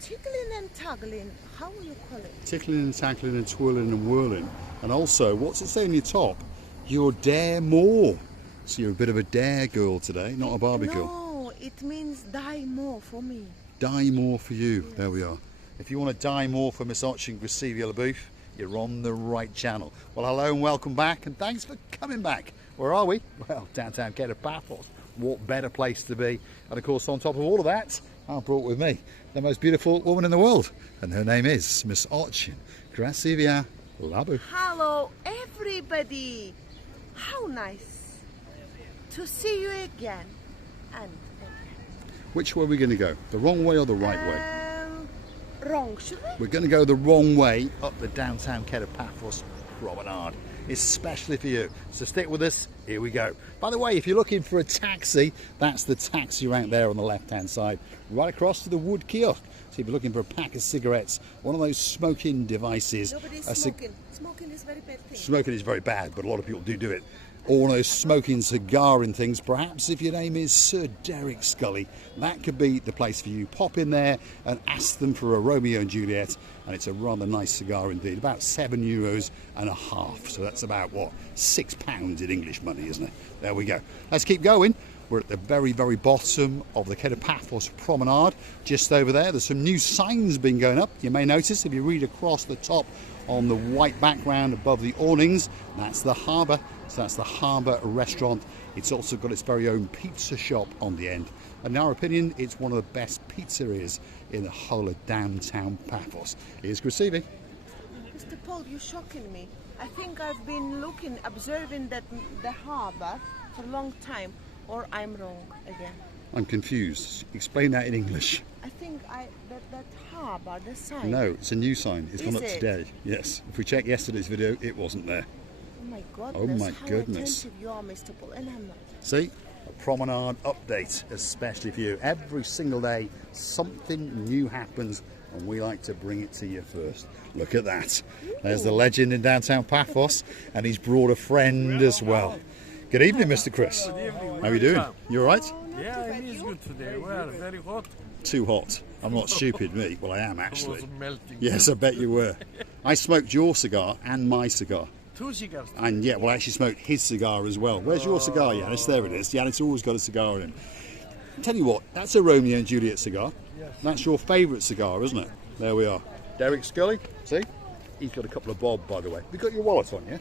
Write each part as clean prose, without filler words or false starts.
tickling and tuggling, how will you call it? Tickling and tackling and twirling and whirling. And also, what's it say on your top? You're dare more. So you're a bit of a dare girl today, not a Barbie girl. No, it means die more for me. Die more for you. Yes. There we are. If you want to die more for Miss Ochin Gracevia LaBouffe, you're on the right channel. Well, hello and welcome back, and thanks for coming back. Where are we? Well, downtown Kato Paphos. What better place to be? And of course, on top of all of that, I've brought with me the most beautiful woman in the world, and her name is Miss Ochin Gracevia LaBouffe. Hello, everybody. How nice to see you again. And Which way are we going to go? The wrong way or the right way? wrong, should we? We're going to go the wrong way up the downtown Kato Paphos Promenade, especially for you. So stick with us, here we go. By the way, if you're looking for a taxi, that's the taxi right there on the left-hand side, right across to the wood kiosk. So if you're looking for a pack of cigarettes, one of those smoking devices. Nobody's smoking. Smoking is very bad thing. Smoking is very bad, but a lot of people do it. Or one of those smoking cigar things. Perhaps if your name is Sir Derek Scully, that could be the place for you. Pop in there and ask them for a Romeo and Juliet, and it's a rather nice cigar indeed. About €7.50. So that's about, what, £6 in English money, isn't it? There we go. Let's keep going. We're at the very, very bottom of the Kato Paphos Promenade. Just over there, there's some new signs been going up. You may notice if you read across the top on the white background above the awnings, that's the harbour. So that's the Harbour Restaurant. It's also got its very own pizza shop on the end. And in our opinion, it's one of the best pizzerias in the whole of downtown Paphos. Here's Gracevia. Mr. Paul, you're shocking me. I think I've been observing the harbour for a long time, or I'm wrong again. I'm confused. Explain that in English. I think that harbour, the sign. No, it's a new sign. It's gone up Is it? today. Yes. If we check yesterday's video, it wasn't there. Oh my goodness. Oh my how goodness. attentive you are, Mr. Paul, and I'm not. See? A promenade update, especially for you. Every single day, something new happens, and we like to bring it to you first. Look at that. There's the legend in downtown Paphos, and he's brought a friend as well. Good evening, Mr. Chris. Good evening. How are you doing? You all right? Yeah, it is good today. Well, very hot. Too hot. I'm not stupid, me. Well, I am I actually. was melting. Yes, I bet you were. I smoked your cigar and my cigar. 2 cigars. And yeah, well, I actually smoked his cigar as well. Where's your cigar, Yanis? There it is. Yanis always got a cigar in him. Tell you what, that's a Romeo and Juliet cigar. Yes. That's your favourite cigar, isn't it? There we are. Derek Scully, see? He's got a couple of bob, by the way. Have you got your wallet on, yeah?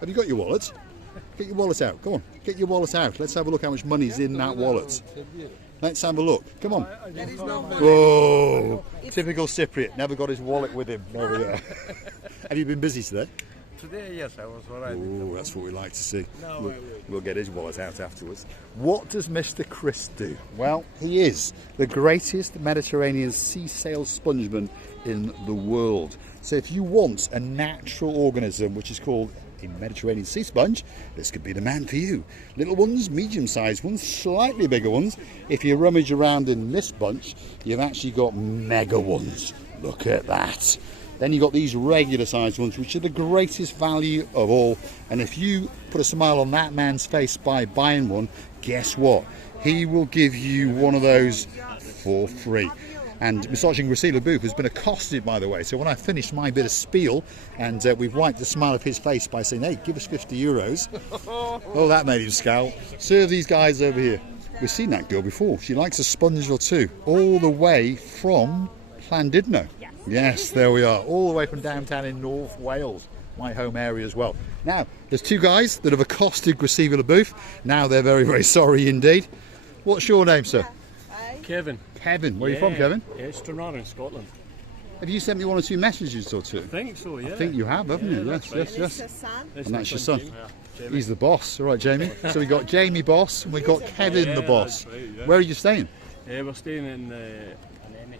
Have you got your wallet? Get your wallet out. Come on, get your wallet out. Let's have a look how much money's in that wallet. Let's have a look. Come on. There is no one. Whoa! Typical Cypriot. Never got his wallet with him. There we are. Have you been busy today? Today, yes, I was alright. Oh, that's what we like to see. No, We'll get his wallet out afterwards. What does Mr. Chris do? Well, he is the greatest Mediterranean sea sail spongeman in the world. So if you want a natural organism, which is called a Mediterranean sea sponge, this could be the man for you. Little ones, medium-sized ones, slightly bigger ones. If you rummage around in this bunch, you've actually got mega ones. Look at that. Then you've got these regular sized ones, which are the greatest value of all. And if you put a smile on that man's face by buying one, guess what? He will give you one of those for free. And Miss Ochin Gracevia LaBouffe has been accosted, by the way. So when I finished my bit of spiel, and we've wiped the smile of his face by saying, hey, give us €50. Oh, that made him scowl. Serve these guys over here. We've seen that girl before. She likes a sponge or two, all the way from Llandudno. Yes, there we are, all the way from downtown in North Wales, my home area as well. Now, there's two guys that have accosted Gracevia LaBouffe. Now they're very, very sorry indeed. What's your name, sir? Kevin. Kevin. Where are you from, Kevin? Stranraer in Scotland. Have you sent me one or two messages or two? I think so, yeah. I think you have, haven't you? Yes, that's yes, And yes. it's a son. And that's your son. Jamie. He's the boss. All right, Jamie. So we got Jamie boss, and we got Kevin the boss. That's right, yeah. Where are you staying? We're staying in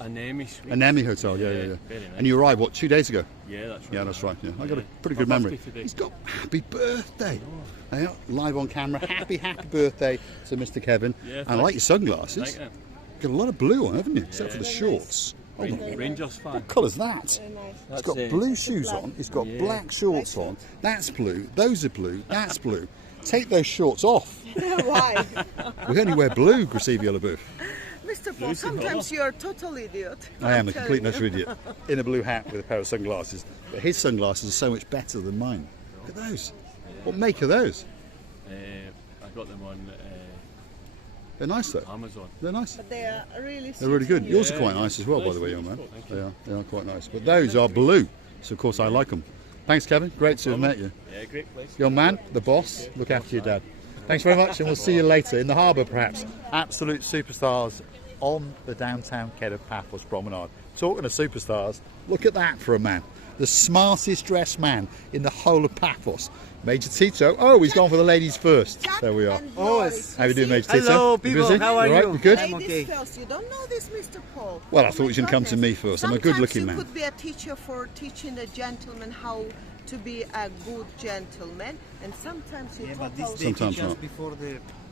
Anemi Suite. An Emmy Hotel, yeah. Very nice. And you arrived, what, 2 days ago? Yeah, that's right. Yeah, that's right. Yeah, I got a pretty good My memory. birthday today. He's got happy birthday. Yeah, live on camera. Happy birthday to Mr. Kevin. Yeah, And I like your sunglasses. Like that. Got a lot of blue on, haven't you? Except for the shorts. Oh, my- Rangers fan. what colour's that? Very nice. He's got blue shoes on. He's got black shorts on. That's blue. Those are blue. That's blue. Take those shorts off. Why? We only wear blue, Gracevia LaBouffe. Mr. Paul, sometimes you're a total idiot. I am a I'm complete telling nutter idiot in a blue hat with a pair of sunglasses. But his sunglasses are so much better than mine. Look at those. What make are those? I got them on They're nice though. Amazon. They're nice. But they are really They're really good. suiting you. Yours are quite nice as well, by the way, young man. They are quite nice. But those are blue, so of course I like them. Thanks, Kevin. Great to have met you. Yeah, great place. Young man, the boss, look after your dad. Thanks very much, and we'll see you later in the harbour, perhaps. Absolute superstars on the downtown Kato Paphos Promenade. Talking of superstars, look at that for a man. The smartest dressed man in the whole of Paphos. Major Tito. Oh, he's gone for the ladies first. Jack There we are. and Oh, Boris, How are you doing, Major Tito? Hello, You people. busy? How are All right? you? You good? I'm Ladies okay. first. You don't know this, Mr. Paul. Well, I Oh thought my you should come to goodness. me first. I'm a good-looking man. Sometimes you could be a teacher for teaching a gentleman how to be a good gentleman, and sometimes you Yeah, talk but this about they Sometimes teach us not. before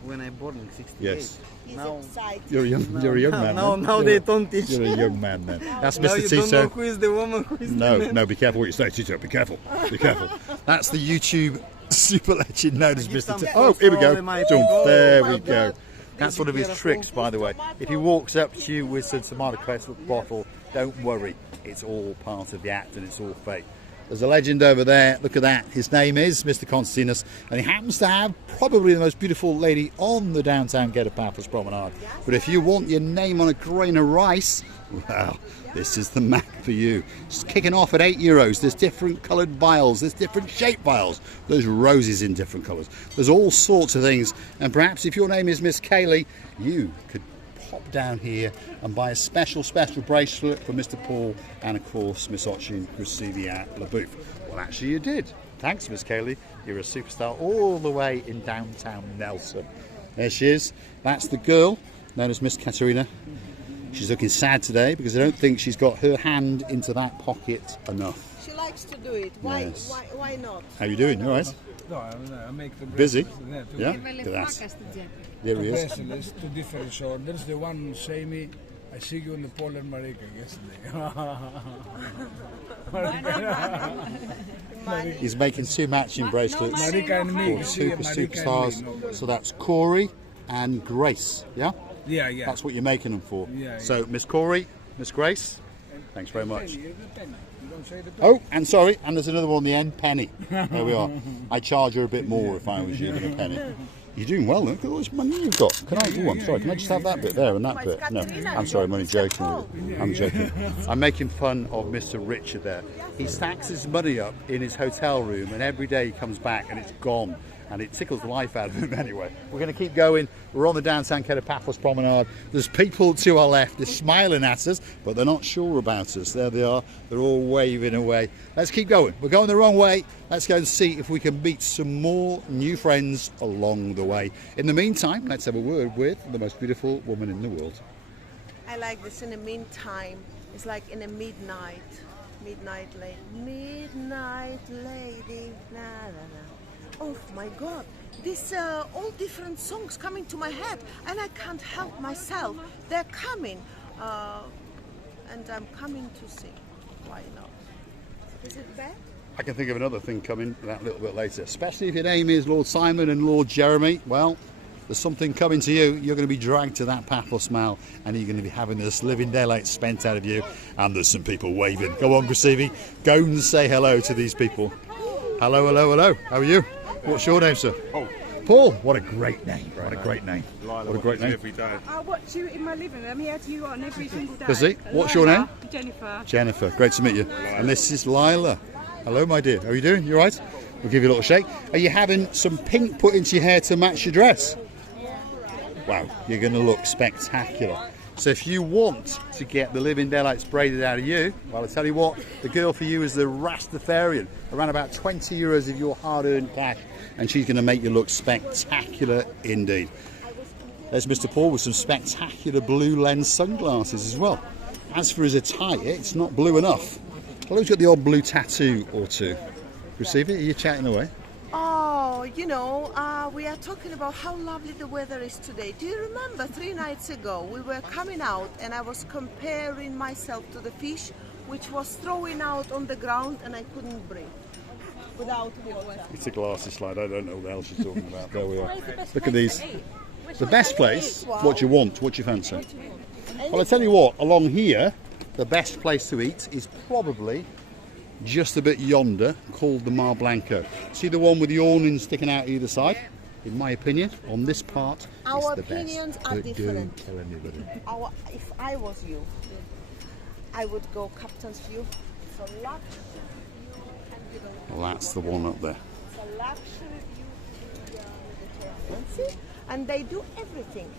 when I born in '68. Yes. he's Now, excited. You're a young man. now, then. now You're they a- don't teach. You're a young man then. That's Now Mr. you don't know Tito. who is the woman, who is the No, man. no, be careful what you say, Tito. Be careful. Be careful. That's the YouTube super legend known as Give Mr. some Tito. applause Oh, here we for all go. my Boom. people. There Oh my we go. God. That's one of his tricks, by the way. If he walks up to you with some tomato crest bottle, don't worry. It's all part of the act and it's all fake. There's a legend over there. Look at that. His name is Mr. Consinus, and he happens to have probably the most beautiful lady on the downtown Kato Paphos Promenade. But if you want your name on a grain of rice, well, this is the man for you. It's kicking off at €8. There's different coloured vials. There's different shaped vials. There's roses in different colours. There's all sorts of things. And perhaps if your name is Miss Kaylee, you could pop down here and buy a special bracelet for Mr. Paul and of course Miss Ochin Krasivi at La Bouffe. Well, actually you did. Thanks, Miss Kaylee. You're a superstar all the way in downtown Nelson. There she is. That's the girl known as Miss Katerina. She's looking sad today because I don't think she's got her hand into that pocket enough. She likes to do it. Why? Yes. Why not? How you doing? You all right? No, I make the Busy? bracelets, Yeah? two Look at that. There he is. bracelets, two different orders. The one say me, I see you in the Paul and Marika yesterday. He's making two matching bracelets Marika and me. for two Marika and me, superstars. no. So that's Corey and Grace. Yeah? Yeah, yeah. That's what you're making them for. Yeah, So, Miss Corey, Miss Grace, thanks very much. Penny, the penny. You don't say the penny. Oh, and sorry, and there's another one on the end, Penny. There we are. I'd charge her a bit more if I was you than a penny. You're doing well, look at all this money you've got. Can I? Oh, I'm sorry, can I just have that bit there and that bit? No, I'm sorry, I'm only joking with you. I'm joking. I'm making fun of Mr. Richard there. He stacks his money up in his hotel room and every day he comes back and it's gone. And it tickles the life out of him anyway. We're going to keep going. We're on the downtown Kato Paphos Promenade. There's people to our left. They're smiling at us, but they're not sure about us. There they are. They're all waving away. Let's keep going. We're going the wrong way. Let's go and see if we can meet some more new friends along the way. In the meantime, let's have a word with the most beautiful woman in the world. I like this. In the meantime, it's like in a midnight lady. Midnight lady. Na, na, na. Oh my God, these all different songs coming to my head and I can't help myself. They're coming and I'm coming to sing. Why not? Is it bad? I can think of another thing coming that a little bit later, especially if your name is Lord Simon and Lord Jeremy. Well, there's something coming to you. You're going to be dragged to that Paphos Mall and you're going to be having this living daylight spent out of you. And there's some people waving. Go on, Krasivi, go and say hello to these people. Hello, hello, hello. How are you? What's your name, sir? Paul. Paul. What a great name. What a great name. What a great name. Every day. I watch you in my living room. I'm here to you on every single day. Does he? What's your name? Jennifer. Jennifer. Great to meet you. And this is Lila. Hello, my dear. How are you doing? You all right? We'll give you a little shake. Are you having some pink put into your hair to match your dress? Wow, you're going to look spectacular. So if you want to get the living daylights braided out of you, well, I tell you what, the girl for you is the Rastafarian. Around about €20 of your hard-earned cash, and she's going to make you look spectacular indeed. There's Mr. Paul with some spectacular blue lens sunglasses as well. As for his attire, it's not blue enough. Well, he's got the odd blue tattoo or two. Receive it? Are you chatting away? Oh, you know, we are talking about how lovely the weather is today. Do you remember 3 nights ago we were coming out and I was comparing myself to the fish which was throwing out on the ground and I couldn't breathe without water. It's a glassy slide. I don't know what the hell she's talking about. There we are. Look at these. The best place? What do you want? What do you fancy? Well, I tell you what, along here, the best place to eat is probably just a bit yonder, called the Mar Blanco. See the one with the awning sticking out either side? In my opinion, on this part, Our it's the best. opinions are But different. Don't tell anybody. If I was you, I would go Captain's View. It's a luxury view, and you know, Well, that's the one up there. it's a luxury view to the Mediterranean Sea, and they do everything.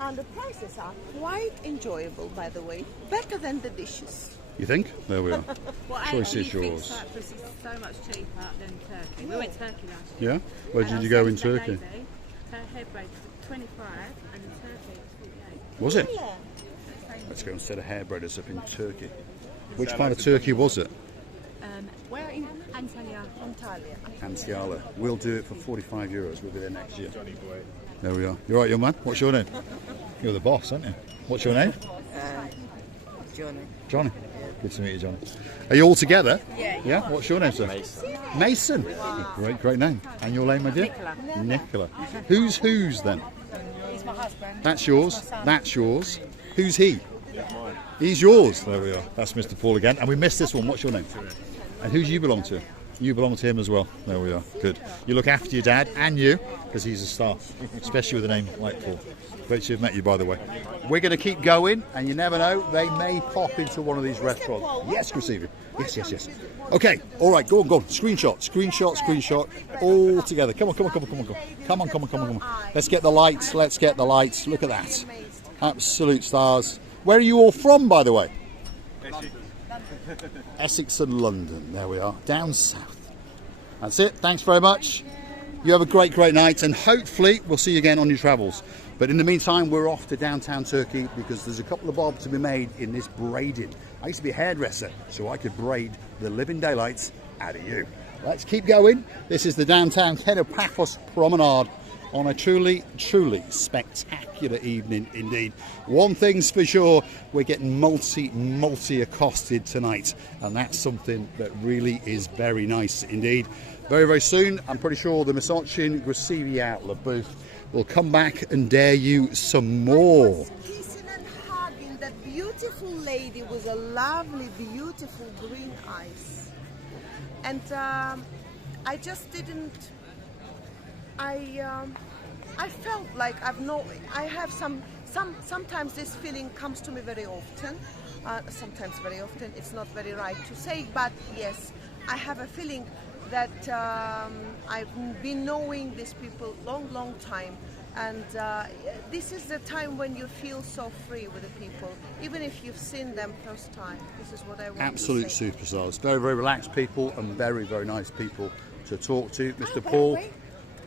And the prices are quite enjoyable, by the way, better than the dishes. You think? There we are. Well, I Choice actually is think yours. Cyprus is so much cheaper than Turkey. We went to Turkey last year. Yeah? Where And did I you go was in saying Turkey? that lady, her hair braid was 25 and in Turkey it Was was 48. it? Yeah. Let's go and set a hair braiders up in Turkey. Which part of Turkey was it? Where in Antalya? Antalya. Antiala. We'll do it for €45. We'll be there next year. There we are. You're right, young man. What's your name? You're the boss, aren't you? What's your name? Johnny. Johnny. Good to meet you, Johnny. Are you all together? Yeah. What's your name, sir? Mason. Great name. And your name, my dear? Nicola. Who's then? He's my husband. That's yours. That's yours. Who's he? He's yours. There we are. That's Mr. Paul again. And we missed this one. What's your name? And who do you belong to? You belong to him as well. There we are. Good. You look after your dad and you, because he's a star, especially with a name like Paul. Great to have met you, by the way. We're going to keep going, and you never know, they may pop into one of these restaurants. Yes, Chrissy. Yes. Okay, all right, go on. Screenshot, all together. Come on. Let's get the lights. Look at that. Absolute stars. Where are you all from, by the way? Essex and London. There we are. Down south. That's it. Thanks very much. You have a great night, and hopefully we'll see you again on your travels. But in the meantime, we're off to downtown Turkey because there's a couple of bob to be made in this braiding. I used to be a hairdresser, so I could braid the living daylights out of you. Let's keep going. This is the downtown Kato Paphos Promenade on a truly spectacular evening indeed. One thing's for sure, we're getting multi accosted tonight, and that's something that really is very nice indeed. Very soon, I'm pretty sure the Misochin Gracili outlet booth will come back and dare you some more. Kissing and hugging that beautiful lady with a lovely, beautiful green eyes. And I just didn't. I felt like I have sometimes this feeling comes to me very often. Sometimes very often, it's not very right to say, but yes, I have a feeling that I've been knowing these people long time, and this is the time when you feel so free with the people, even if you've seen them first time. This is what I want Absolute to say. superstars, very relaxed people and very nice people to talk to. Mr. Paul,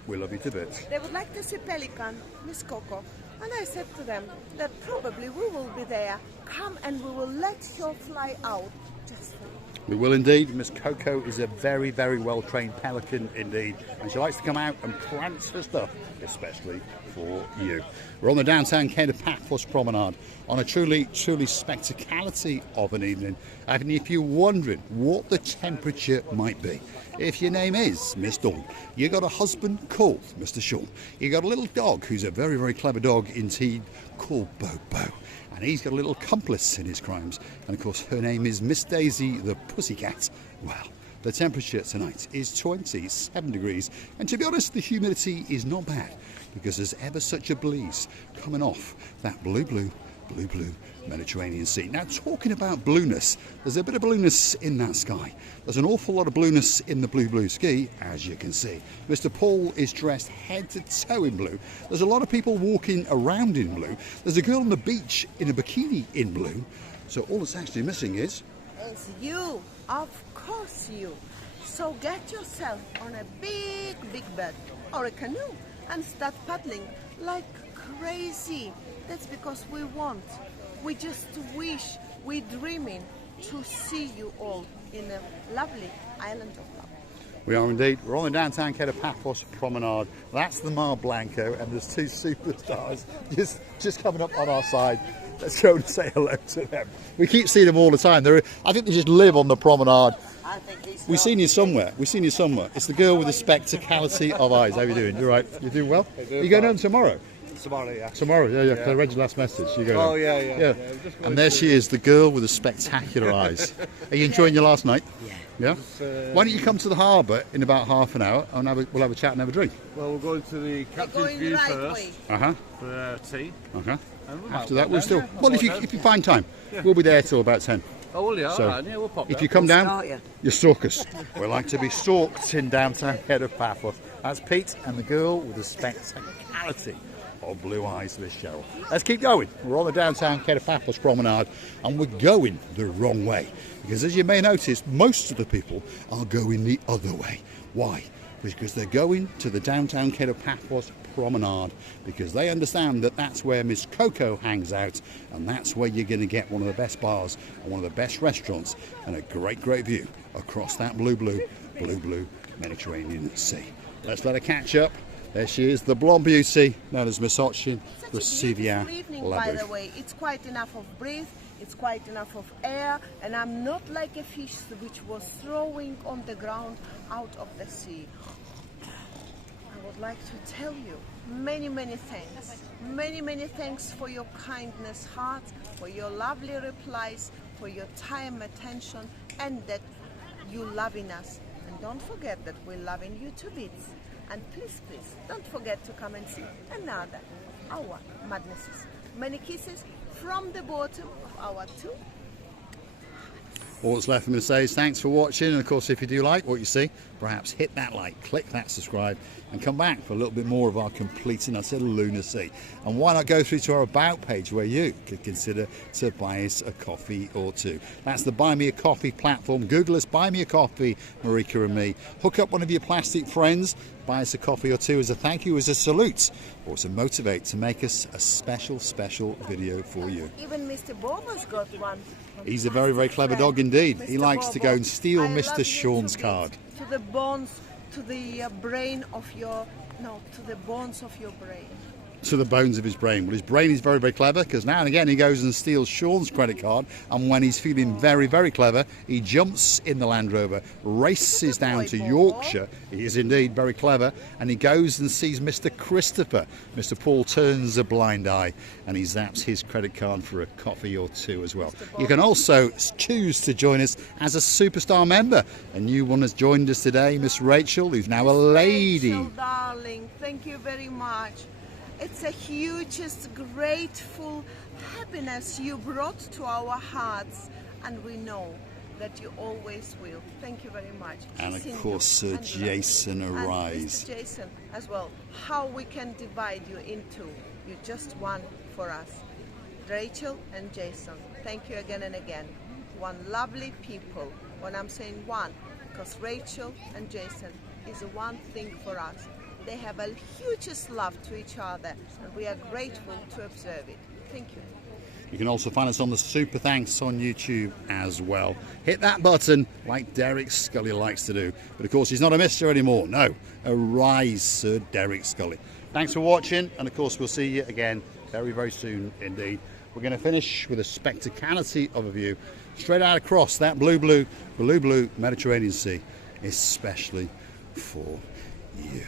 we love you to bits. They would like to see Pelican, Miss Coco, and I said to them that probably we will be there. Come and we will let her fly out just for you. We will indeed. Miss Coco is a very well trained pelican indeed, and she likes to come out and prance for stuff, especially for you. We're on the downtown Kato Paphos Promenade on a truly spectacality of an evening. And if you're wondering what the temperature might be, if your name is Miss Dawn, you got a husband called Mr. Sean, you got a little dog who's a very clever dog indeed called Bobo, and he's got a little accomplice in his crimes, and of course her name is Miss Daisy the Pussycat. Well, the temperature tonight is 27 degrees, and to be honest, the humidity is not bad because there's ever such a breeze coming off that blue Mediterranean Sea. Now, talking about blueness, there's a bit of blueness in that sky. There's an awful lot of blueness in the blue ski, as you can see. Mr. Paul is dressed head to toe in blue. There's a lot of people walking around in blue. There's a girl on the beach in a bikini in blue. So all that's actually missing is... It's you, of course you. So get yourself on a big bed or a canoe and start paddling like crazy. That's because we just wish, we're dreaming to see you all in a lovely island of love. We are indeed. We're on the downtown Kato Paphos Promenade. That's the Mar Blanco, and there's two superstars just coming up on our side. Let's go and say hello to them. We keep seeing them all the time. I think they just live on the promenade. We've seen you somewhere. It's the girl with the spectacality of eyes. How are you doing? You right? You doing well? You going home tomorrow? Tomorrow, yeah. Tomorrow, yeah. I read your last message. You go. Oh, yeah. And there she is, the girl with the spectacular eyes. Are you enjoying your last night? Yeah. Why don't you come to the harbour in about half an hour and we'll have a chat and have a drink? Well, we're going to the Captain's going View right first way. for tea. After that, we'll still. Well, if you find time, we'll be there till about 10. Oh, well, yeah, So, all right, yeah, we'll pop If down. you come down, Start you. you stalk us. We like to be stalked in downtown Kato Paphos. That's Pete and the girl with the spectacularity of blue eyes, Miss Cheryl. Let's keep going. We're on the downtown Kato Paphos Promenade and we're going the wrong way. Because as you may notice, most of the people are going the other way. Why? Because they're going to the downtown Kato Paphos Promenade because they understand that that's where Miss Coco hangs out and that's where you're going to get one of the best bars and one of the best restaurants and a great view across that blue Mediterranean Sea. Let's let her catch up. There she is, the blonde beauty known as Miss Ochin, Receivia evening, by the way. It's quite enough of breath, it's quite enough of air, and I'm not like a fish which was throwing on the ground out of the sea. I would like to tell you many thanks. Many thanks for your kindness heart, for your lovely replies, for your time, attention, and that you loving us. And don't forget that we're loving you to bits. And please, don't forget to come and see another our madnesses. Many kisses from the bottom of our two. All that's left for me to say is thanks for watching, and of course if you do like what you see, perhaps hit that like, click that subscribe and come back for a little bit more of our complete and utter lunacy. And why not go through to our about page where you could consider to buy us a coffee or two. That's the Buy Me a Coffee platform. Google us, Buy Me a Coffee, Marika and me. Hook up one of your plastic friends, buy us a coffee or two as a thank you, as a salute, or to motivate to make us a special video for you. Even Mr. Bobo's got one. He's a very clever dog indeed. He Mr. likes to Bobo, go and steal I Mr. love you Sean's to card. bits, to the bones, to the brain of your, to the bones of your brain. To the bones of his brain. Well, his brain is very clever because now and again he goes and steals Sean's credit card, and when he's feeling very clever, he jumps in the Land Rover, races down to Yorkshire. He is indeed very clever, and he goes and sees Mr. Christopher. Mr. Paul turns a blind eye and he zaps his credit card for a coffee or two as well. You can also choose to join us as a superstar member. A new one has joined us today, Miss Rachel, who's now a lady. Rachel, darling, thank you very much. It's a hugest, grateful happiness you brought to our hearts, and we know that you always will. Thank you very much. And of Cindy course, Sir and Jason and Arise. Mr. Jason as well. How we can divide you into, you're just one for us. Rachel and Jason, thank you again and again. One lovely people. When I'm saying one, because Rachel and Jason is a one thing for us. They have a hugest love to each other, and we are grateful to observe it. Thank you. You can also find us on the Super Thanks on YouTube as well. Hit that button like Derek Scully likes to do. But of course, he's not a mister anymore. No, arise, Sir Derek Scully. Thanks for watching, and of course, we'll see you again very soon indeed. We're going to finish with a spectacularity of a view straight out across that blue Mediterranean Sea, especially for you.